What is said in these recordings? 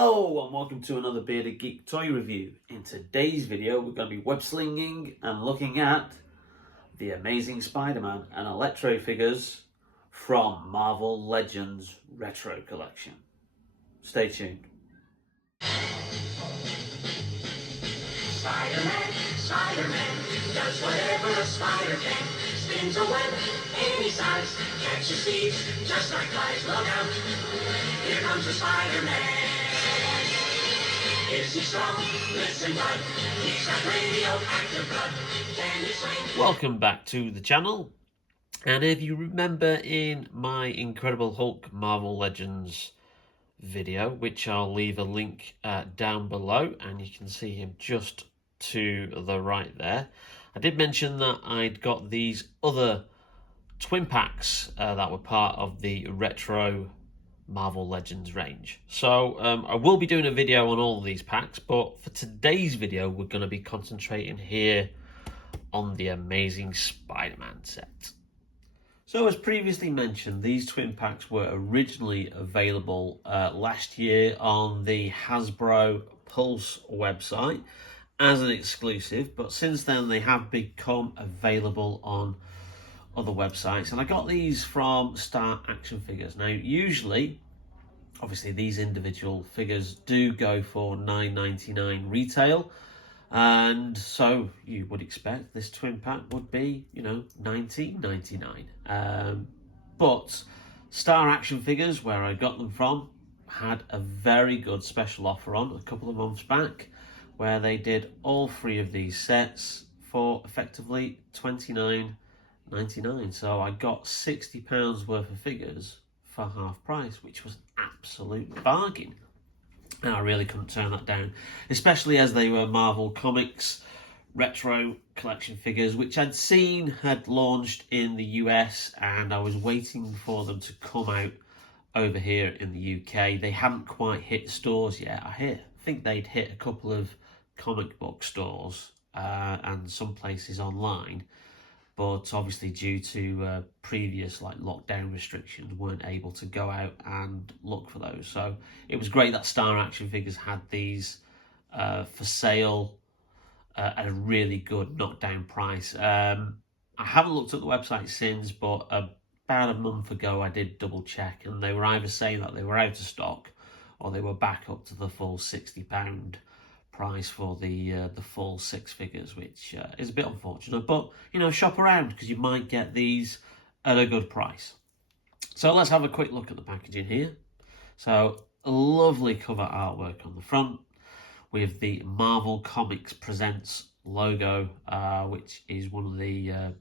Hello and welcome to another Bearded Geek toy review. In today's video we're going to be web slinging and looking at the Amazing Spider-Man and Electro figures from Marvel Legends Retro Collection. Stay tuned. Spider-Man, Spider-Man, does whatever a spider can. Spins a web any size, catches thieves just like flies. Look out, here comes the Spider-Man. Is he strong? Listen, bud, he's got radioactive blood. Can he swing? Welcome back to the channel. And if you remember in my Incredible Hulk Marvel Legends video, which I'll leave a link down below, and you can see him just to the right there, I did mention that I'd got these other twin packs that were part of the Retro Marvel Legends range. So I will be doing a video on all of these packs, but for today's video we're going to be concentrating here on the Amazing Spider-Man set. So as previously mentioned, these twin packs were originally available last year on the Hasbro Pulse website as an exclusive, but since then they have become available on other websites, and I got these from Star Action Figures. Now usually, obviously, these individual figures do go for $9.99 retail, and so you would expect this twin pack would be, you know, $19.99. But Star Action Figures, where I got them from, had a very good special offer on a couple of months back, where they did all three of these sets for effectively $29.99. So I got £60 worth of figures for half price, which was an absolute bargain. And I really couldn't turn that down, especially as they were Marvel Comics Retro Collection figures, which I'd seen had launched in the US, and I was waiting for them to come out over here in the UK. They hadn't quite hit stores yet. I think they'd hit a couple of comic book stores and some places online, but obviously due to previous lockdown restrictions weren't able to go out and look for those. So it was great that Star Action Figures had these for sale at a really good knockdown price. I haven't looked at the website since, but about a month ago I did double check, and they were either saying that they were out of stock or they were back up to the full £60 price for the full 6 figures, which is a bit unfortunate, but you know, shop around because you might get these at a good price. So let's have a quick look at the packaging here. So a lovely cover artwork on the front with the Marvel Comics Presents logo, which is one of the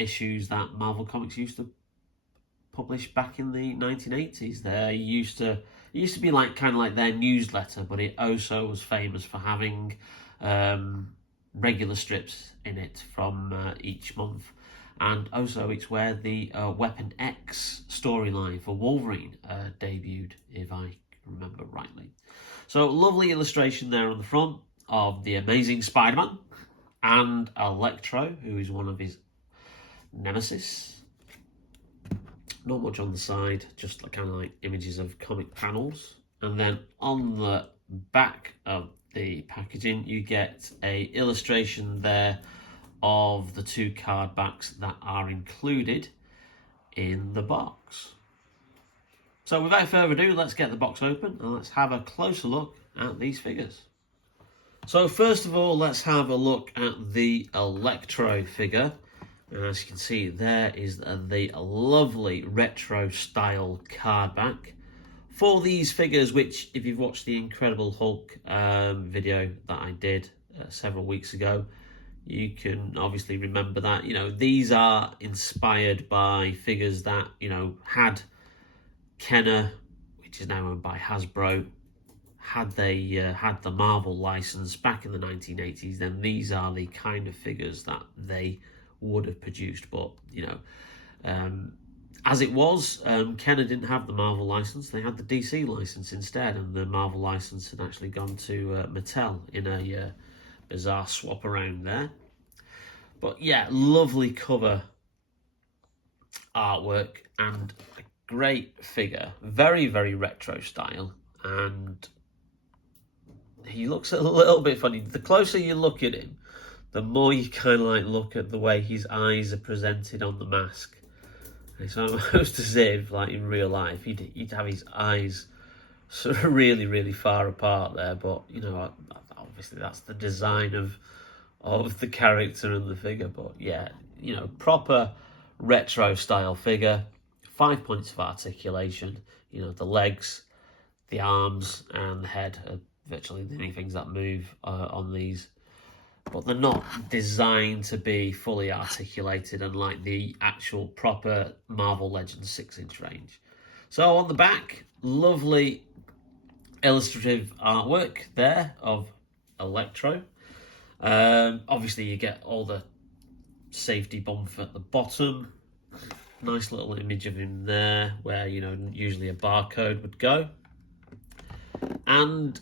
issues that Marvel Comics used to publish back in the 1980s. They used to be kind of like their newsletter, but it also was famous for having regular strips in it from each month. And also it's where the Weapon X storyline for Wolverine debuted, if I remember rightly. So lovely illustration there on the front of the Amazing Spider-Man and Electro, who is one of his nemesis. Not much on the side, just kind of like images of comic panels. And then on the back of the packaging, you get a illustration there of the 2 card backs that are included in the box. So without further ado, let's get the box open and let's have a closer look at these figures. So first of all, let's have a look at the Electro figure. And as you can see, there is the lovely retro style card back for these figures, which if you've watched the Incredible Hulk video that I did several weeks ago, you can obviously remember that, you know, these are inspired by figures that, you know, had Kenner, which is now owned by Hasbro, had they had the Marvel license back in the 1980s, then these are the kind of figures that they would have produced. But you know, as it was, Kenner didn't have the Marvel license. They had the DC license instead, and the Marvel license had actually gone to Mattel in a bizarre swap around there. But yeah, lovely cover artwork and a great figure. Very, very retro style. and he looks a little bit funny. The closer you look at him, the more you kind of like look at the way his eyes are presented on the mask. It's almost as if, like in real life, he'd have his eyes sort of really, really far apart there. But you know, obviously that's the design of the character and the figure. But yeah, you know, proper retro style figure. 5 points of articulation. You know, the legs, the arms, and the head are virtually the only things that move on these. But they're not designed to be fully articulated, unlike the actual proper Marvel Legends 6-inch range. So on the back, lovely illustrative artwork there of Electro. Obviously you get all the safety bump at the bottom. Nice little image of him there, where, you know, usually a barcode would go. And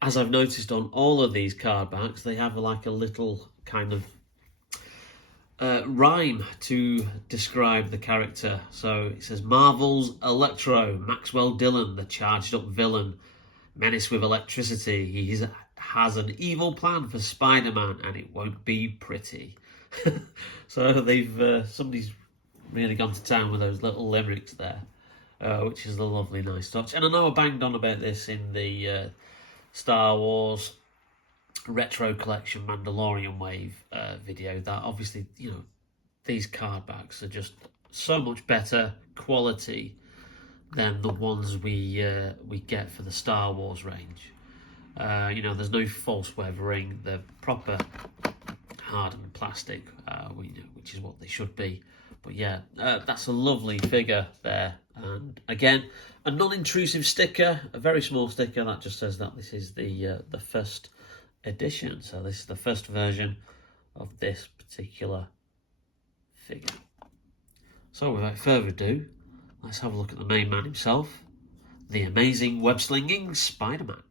as I've noticed on all of these card backs, they have like a little kind of rhyme to describe the character. So it says, Marvel's Electro, Maxwell Dillon, the charged up villain, menace with electricity. He has an evil plan for Spider-Man, and it won't be pretty. So they've somebody's really gone to town with those little limericks there, which is a lovely, nice touch. And I know I banged on about this in the Star Wars Retro Collection Mandalorian Wave video, that obviously, you know, these card backs are just so much better quality than the ones we get for the Star Wars range. You know, there's no false weathering. They're proper hardened plastic, which is what they should be. But yeah, that's a lovely figure there. And again, a non-intrusive sticker, a very small sticker that just says that this is the first edition. So this is the first version of this particular figure. So without further ado, let's have a look at the main man himself, the amazing web-slinging Spider-Man.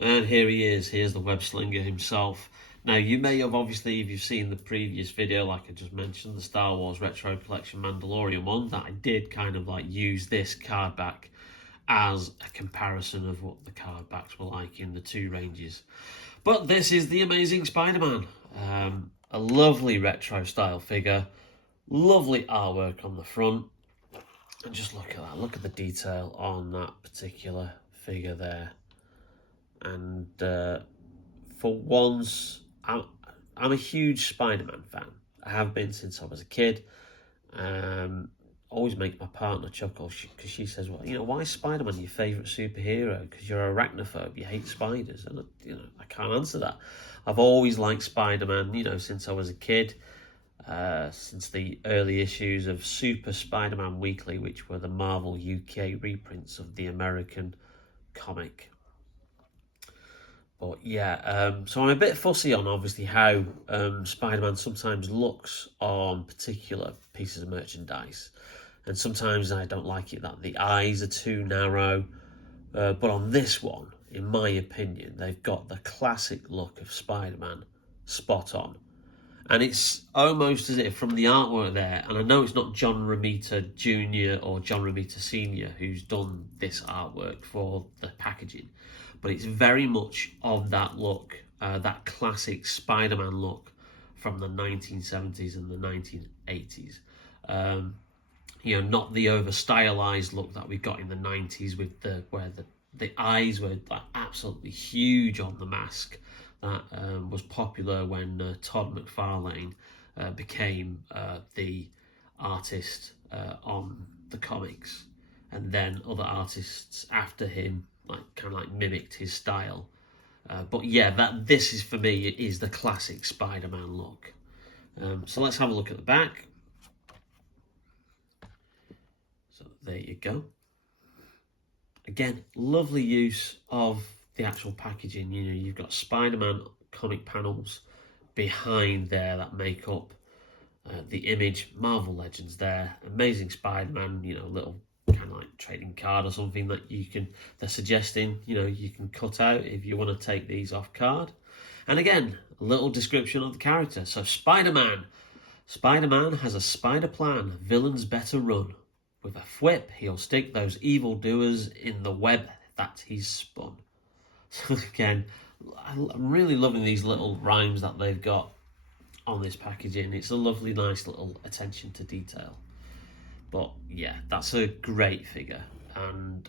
And here he is. Here's the web-slinger himself. Now, you may have, obviously, if you've seen the previous video, like I just mentioned, the Star Wars Retro Collection Mandalorian one, that I did kind of like use this card back as a comparison of what the card backs were like in the two ranges. But this is the amazing Spider-Man. A lovely retro style figure, lovely artwork on the front. And just look at that, look at the detail on that particular figure there. And for once, I'm a huge Spider-Man fan. I have been since I was a kid. Always make my partner chuckle because she says, well, you know, why is Spider-Man your favourite superhero? Because you're arachnophobe, you hate spiders. And, you know, I can't answer that. I've always liked Spider-Man, you know, since I was a kid. Since the early issues of Super Spider-Man Weekly, which were the Marvel UK reprints of the American comic. But yeah, so I'm a bit fussy on obviously how Spider-Man sometimes looks on particular pieces of merchandise. And sometimes I don't like it that the eyes are too narrow. But on this one, in my opinion, they've got the classic look of Spider-Man spot on. And it's almost as if from the artwork there, and I know it's not John Romita Jr. or John Romita Sr. who's done this artwork for the packaging, but it's very much of that look, that classic Spider-Man look from the 1970s and the 1980s. You know, not the over-stylized look that we got in the 90s with where the eyes were like absolutely huge on the mask. That was popular when Todd McFarlane became the artist on the comics, and then other artists after him kind of mimicked his style. But yeah, this is for me is the classic Spider-Man look. So let's have a look at the back. So there you go. Again, lovely use of the actual packaging. You know, you've got Spider-Man comic panels behind there that make up the image. Marvel Legends there, amazing Spider-Man, you know, little kind of like trading card or something that they're suggesting, you know, you can cut out if you want to take these off card. And again, a little description of the character. So Spider-Man has a spider plan, villains better run. With a whip, he'll stick those evildoers in the web that he's spun. So again, I'm really loving these little rhymes that they've got on this packaging. It's a lovely, nice little attention to detail. But yeah, that's a great figure, and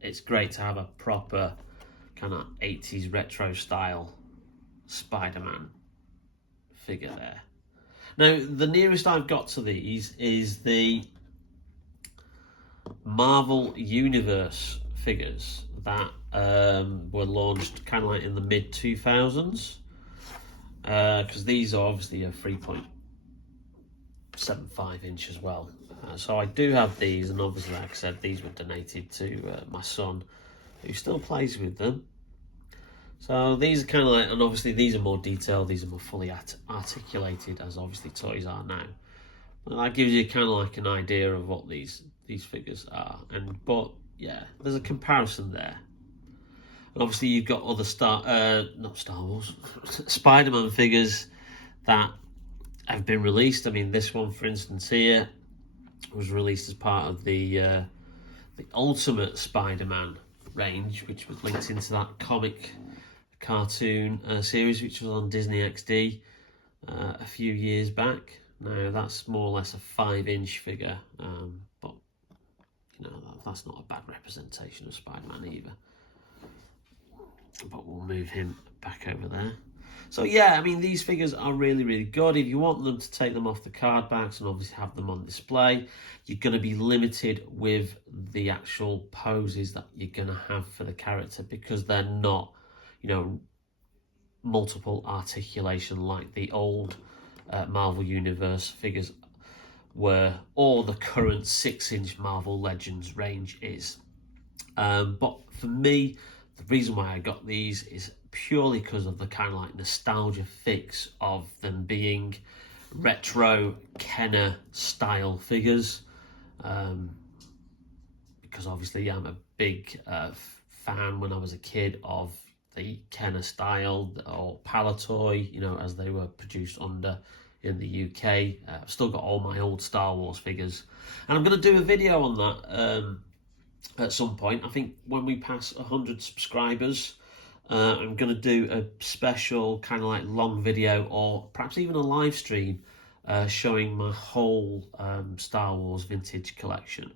it's great to have a proper kind of 80s retro style Spider-Man figure there. Now, the nearest I've got to these is the Marvel Universe figures that were launched kind of like in the mid 2000s, because these are obviously a 3.75 inch as well. So I do have these, and obviously, like I said, these were donated to my son, who still plays with them. So these are kind of like, and obviously these are more detailed, these are more fully articulated, as obviously toys are now. And that gives you kind of like an idea of what these figures are. But yeah, there's a comparison there. And obviously you've got other not Star Wars, Spider-Man figures that have been released. I mean, this one, for instance, here was released as part of the Ultimate Spider-Man range, which was linked into that comic cartoon series, which was on Disney XD a few years back. Now that's more or less a 5-inch figure, but you know, that's not a bad representation of Spider-Man either. But we'll move him back over there. So yeah, I mean, these figures are really, really good. If you want them to take them off the card backs and obviously have them on display, you're going to be limited with the actual poses that you're going to have for the character, because they're not, you know, multiple articulation like the old Marvel Universe figures were, or the current 6-inch Marvel Legends range is. But for me, the reason why I got these is purely because of the kind of like nostalgia fix of them being retro Kenner style figures. Because obviously I'm a big fan when I was a kid of the Kenner style, or Palitoy, you know, as they were produced under in the UK. I've still got all my old Star Wars figures, and I'm going to do a video on that at some point. I think when we pass 100 subscribers, I'm going to do a special kind of like long video, or perhaps even a live stream showing my whole Star Wars vintage collection.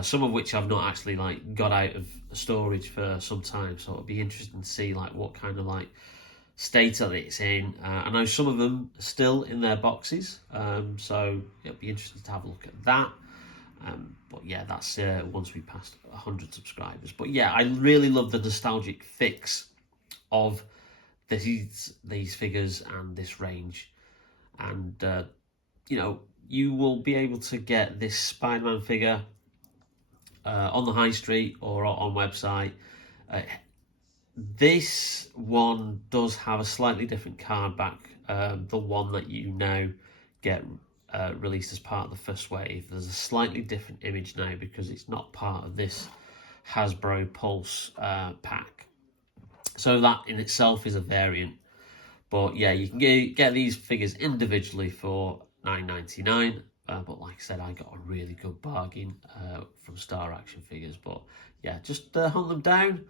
Some of which I've not actually like got out of storage for some time, so it'll be interesting to see like what kind of like state that it's in. I know some of them are still in their boxes, so it'll be interesting to have a look at that. But yeah, that's once we passed 100 subscribers. But yeah, I really love the nostalgic fix of these figures and this range, and you know, you will be able to get this Spider-Man figure on the high street or on website. This one does have a slightly different card back. The one that you now get released as part of the first wave, there's a slightly different image now because it's not part of this Hasbro Pulse pack. So that in itself is a variant. But yeah, you can get these figures individually for $9.99. But like I said, I got a really good bargain from Star Action Figures. But yeah, just hunt them down.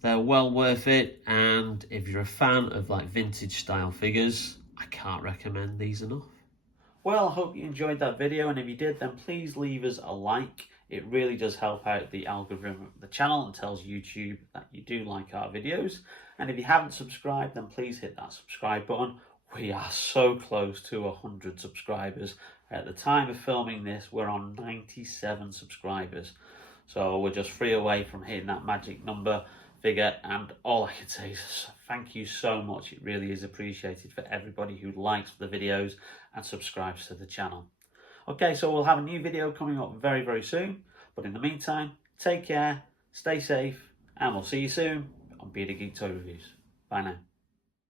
They're well worth it. And if you're a fan of like vintage style figures, I can't recommend these enough. Well, I hope you enjoyed that video, and if you did, then please leave us a like. It really does help out the algorithm of the channel and tells YouTube that you do like our videos. And if you haven't subscribed, then please hit that subscribe button. We are so close to 100 subscribers. At the time of filming this, we're on 97 subscribers. So we're just 3 away from hitting that magic number figure. And all I can say is thank you so much. It really is appreciated for everybody who likes the videos and subscribes to the channel. Okay, so we'll have a new video coming up very, very soon. But in the meantime, take care, stay safe, and we'll see you soon on Be The Geek Toy Reviews. Bye now.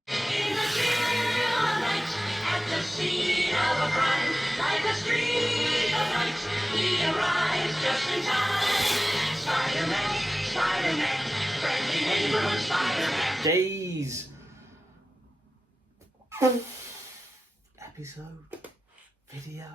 In the chill of night, at the scene of a crime, like a streak of light, he arrives just in time. Spider-Man, Spider-Man, friendly neighborhood Spider-Man. Days. Episode. Video.